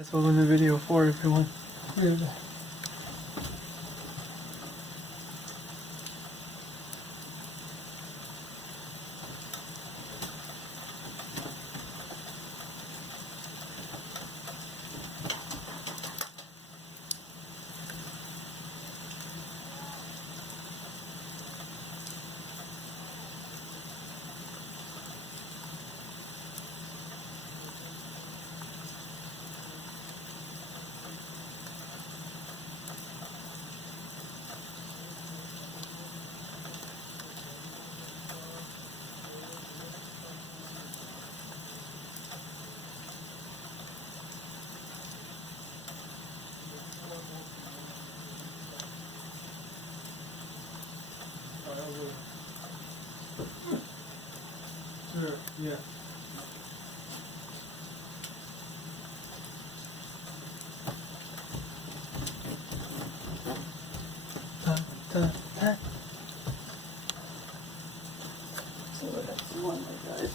That's what I'm in the video for, everyone. Sure, yeah. So that's the one, guys.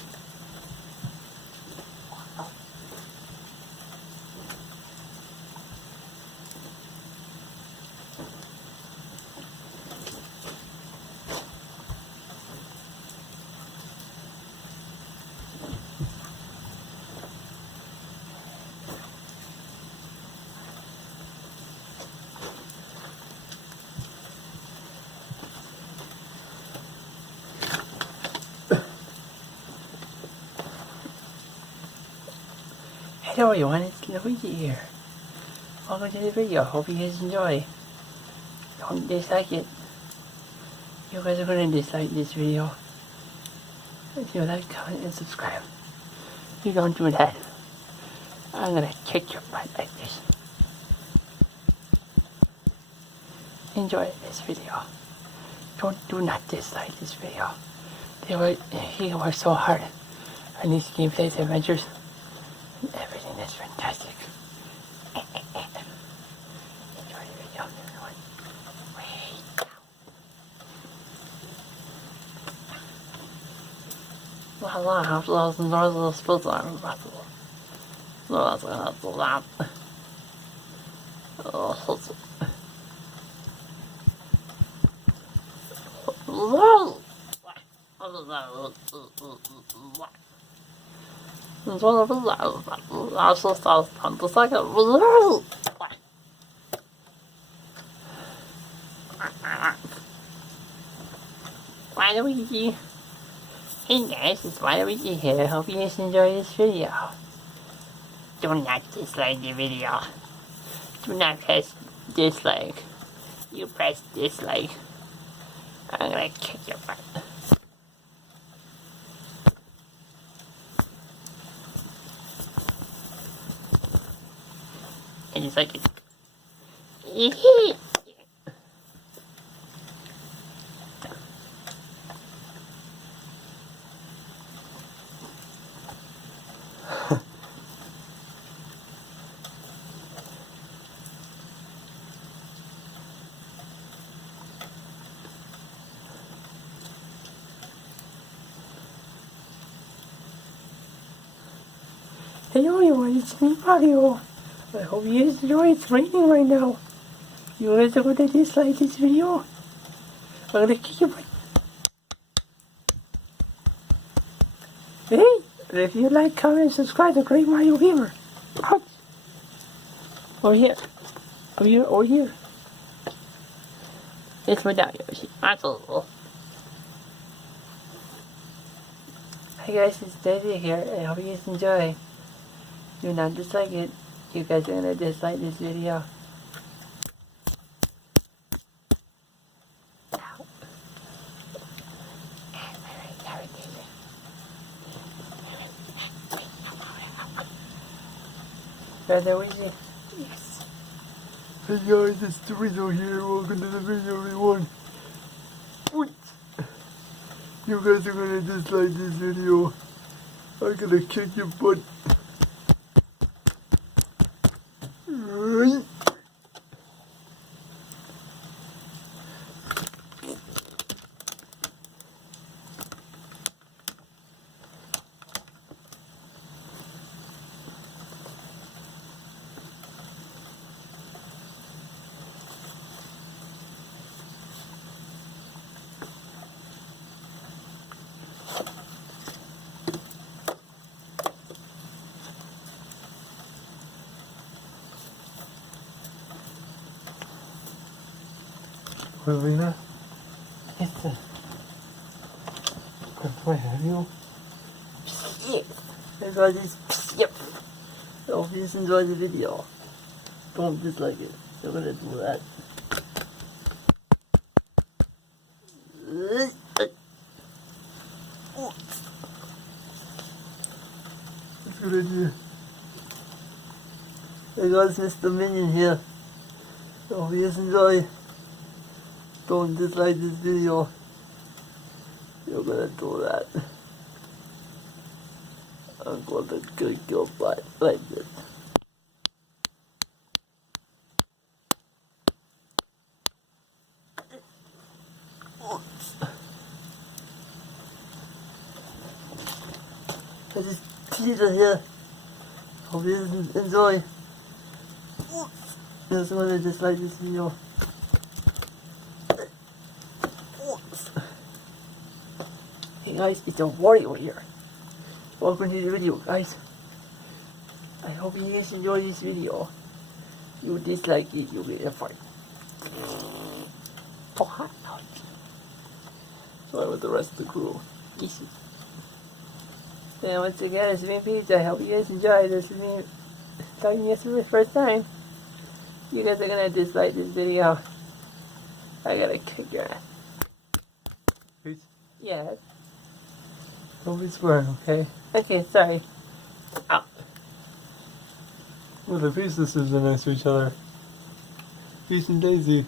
Hello everyone, it's Luigi here. Welcome to the video. Hope you guys enjoy. Don't dislike it. You guys are gonna dislike this video. If you like, comment, and subscribe. If you don't do that, I'm gonna kick your butt like this. Enjoy this video. Do not dislike this video. He worked so hard on these gameplays, adventures, and everything is fantastic. Enjoy the video, everyone. Wait. Voila, after northern spills on battle. No, that's not so loud. Oh, Waluigi. Hey guys, it's Waluigi here. Hope you guys enjoy this video. Do not dislike the video. Do not press dislike. You press dislike, I'm gonna kick your butt. And it's like, hello everyone, it's me Mario. I hope you guys enjoy. It's raining right now. You guys are gonna dislike this video. I'm gonna kick your butt. Hey, if you like, comment, and subscribe to Great Mario Gamer. Ouch. Over here. Over here. Over here. It's without Yoshi. That's a little. Hey guys, it's Daisy here. I hope you guys enjoy. Do not dislike it. You guys are gonna dislike this video. Brother Weezy. Yes. Hey guys, it's Dorito here. Welcome to the video, everyone. Wait. You guys are gonna dislike this video. I'm gonna kick your butt. Lena? It's a... Do I have you? Yes. I got this. Yep. So if you just enjoy the video, don't dislike it. I'm gonna do that. That's what I do. I got Mr. Minion here. So if you just enjoy, don't dislike this video. You're gonna do that. I'm gonna kick your butt like this. I just cheated here. Hope you enjoy. Just wanna dislike this video. Hey guys, it's a warrior here. Welcome to the video, guys. I hope you guys enjoy this video. If you dislike it, you'll get a fight. Oh, hot. So I'm with the rest of the crew. Easy. And once again, it's me, Peach. I hope you guys enjoy this. Is me talking this for the first time. You guys are gonna dislike this video. I gotta kick your ass. Peach? Yes. Don't be swearing, okay? Okay, sorry. Ow. Well, the Peach sisters are next to each other. Peach and Daisy.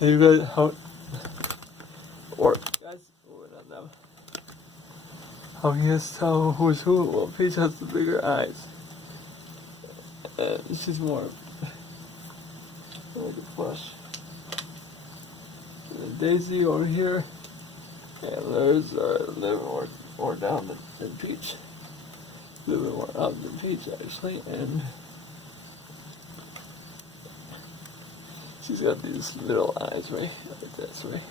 Hey, you guys, how... Or, guys, we're not now. How he has to tell who's who? Well, Peach has the bigger eyes. She's more... the flesh. And then Daisy over here. And there's a little more down than Peach. A little bit more up than Peach, actually. And she's got these middle eyes, right? Like this, right?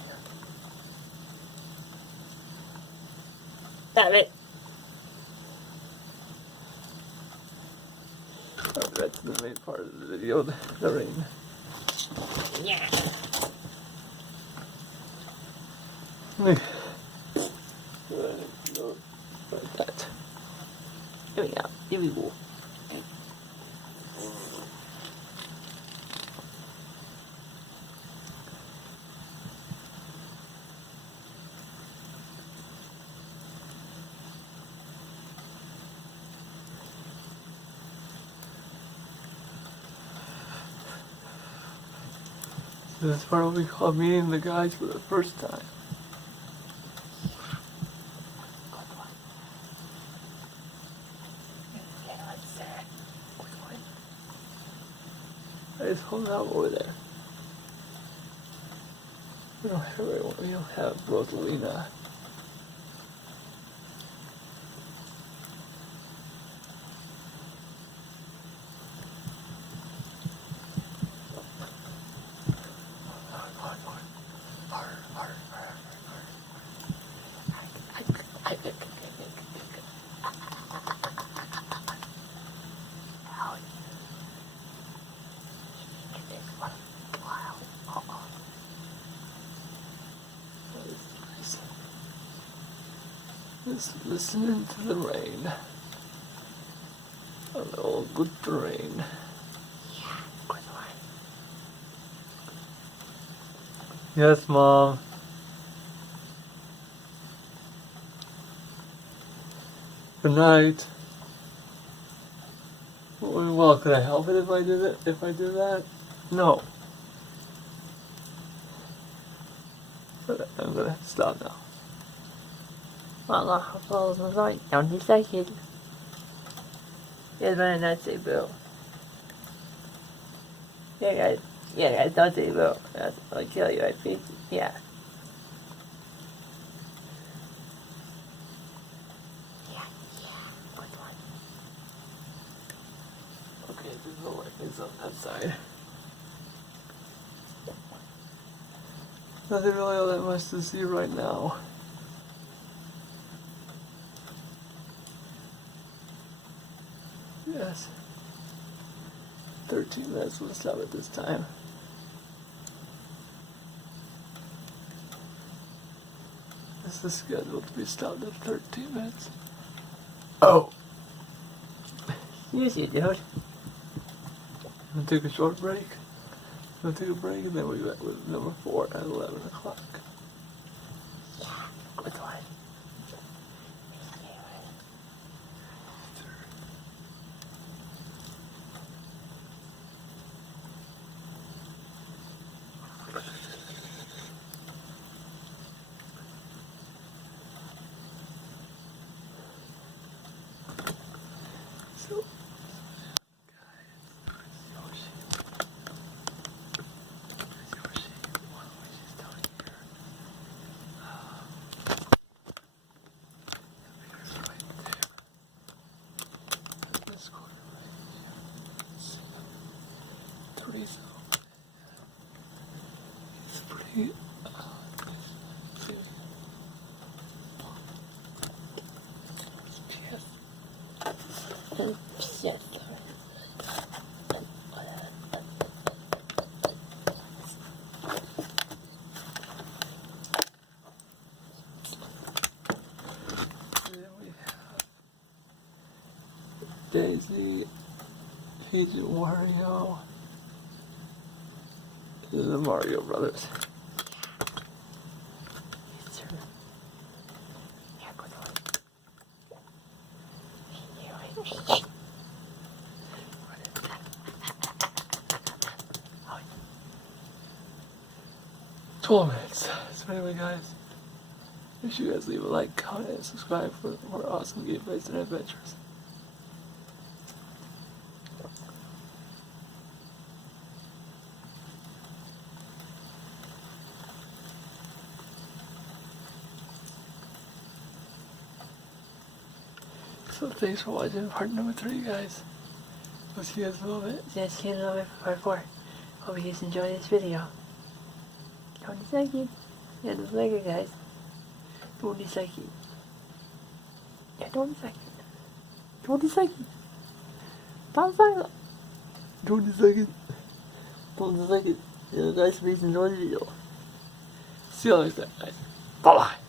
Damn it. Oh, that's the main part of the video, the rain. Yeah. Like that. Here we go. Here we go. So that's part of what we call meeting the guys for the first time. I just hung out over there. We don't have Rosalina. Just listening to the rain. Oh, good rain. Yeah, good one. Yes, Mom. Good night. Well, could I help it if I did it? If I did that? No. But I'm gonna have to stop now. Well, right. Don't dislike it. Yes, but not say boo. Yeah, guys, don't say boo. I'll kill you. I think, yeah. Yeah, good one. Okay, there's no lightnings on that side. Nothing really all that much to see right now. Yes. 13 minutes, we'll stop at this time. This is scheduled to be stopped at 13 minutes. Oh. Use it, dude. I'm gonna take a short break. I'm gonna take a break and then we'll be back with number 4 at 11 o'clock. Good one. So, this corner right here. 3 zone. It's pretty. Yes. Then we have Daisy, Peach and Wario, and the Mario Brothers. Yes, sir. Yeah, good one. Anyway. 12 minutes. So anyway, guys, make sure you guys leave a like, comment, and subscribe for more awesome gameplays and adventures. So thanks for watching part number 3, guys. We'll see you guys in a little bit. See you guys in a little bit for part 4. Hope you guys enjoy this video. Don't dislike it. Yeah, dislike it, guys. Don't dislike it. Yeah, don't dislike it. Don't dislike it. Don't dislike it. Don't dislike it. Don't dislike it. Yeah, guys, please enjoy the video. See you next time, guys. Bye-bye.